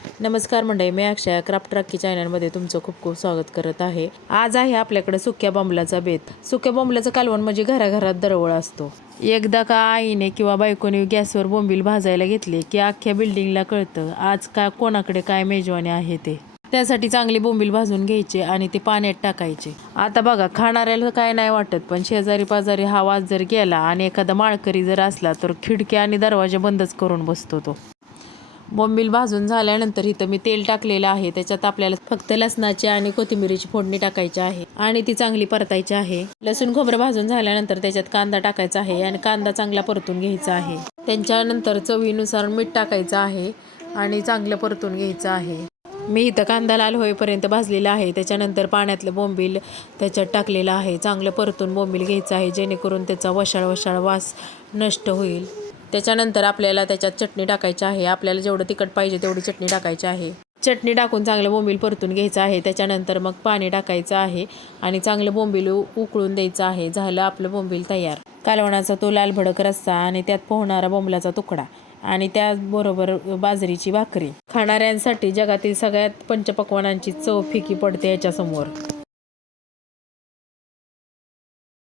नमस्कार मंडळी, मी अक्षय क्राफ्ट राखी चॅनलमध्ये तुमचं खूप खूप स्वागत करत आहे। आज आहे आपल्याकडे सुक्या बोंबलाचा बेत। सुक्या बोंबलाचं कालवण म्हणजे घराघरात दरवळ असतो। एकदा का आईने किंवा बायकोने गॅसवर बोंबील भाजायला घेतले की अख्ख्या बिल्डिंगला कळतं आज का कोणाकडे काय मेजवानी आहे ते। त्यासाठी चांगली बोंबील भाजून घ्यायचे आणि ते पाण्यात टाकायचे। आता बघा, खाणाऱ्याला काय नाही वाटत, पण शेजारी पाजारी हा वास जर गेला आणि एखादा माळकरी जर असला तर खिडकी आणि दरवाजा बंदच करून बसतो तो। बोंबील भाजून झाल्यानंतर इथं मी तेल टाकलेलं आहे। त्याच्यात आपल्याला फक्त लसणाची आणि कोथिंबीरीची फोडणी टाकायची आहे आणि ती चांगली परतायची आहे। लसूण खोबरं भाजून झाल्यानंतर त्याच्यात कांदा टाकायचा आहे आणि कांदा चांगला परतून घ्यायचा आहे। त्याच्यानंतर चवीनुसार मीठ टाकायचं आहे आणि चांगलं परतून घ्यायचं आहे। मी इथं कांदा लाल होईपर्यंत भाजलेला आहे। त्याच्यानंतर पाण्यातलं बोंबील त्याच्यात टाकलेलं आहे। चांगलं परतून बोंबील घ्यायचं आहे जेणेकरून त्याचा वशाळ वशाळ वास नष्ट होईल। त्याच्यानंतर आपल्याला त्याच्यात चटणी टाकायची आहे। आपल्याला जेवढं तिखट पाहिजे तेवढी चटणी टाकायची आहे। चटणी टाकून चांगलं बोंबील परतून घ्यायचं आहे। त्याच्यानंतर मग पाणी टाकायचं आहे आणि चांगलं बोंबील उकळून द्यायचं आहे। झालं आपलं बोंबील तयार। कालवणाचा तो लाल भडक रस्सा आणि त्यात पोहणारा बोंबलाचा तुकडा आणि त्याचबरोबर बाजरीची भाकरी। खाणाऱ्यांसाठी जगातील सगळ्यात पंचपक्वान्नांची चव फिकी पडते याच्यासमोर।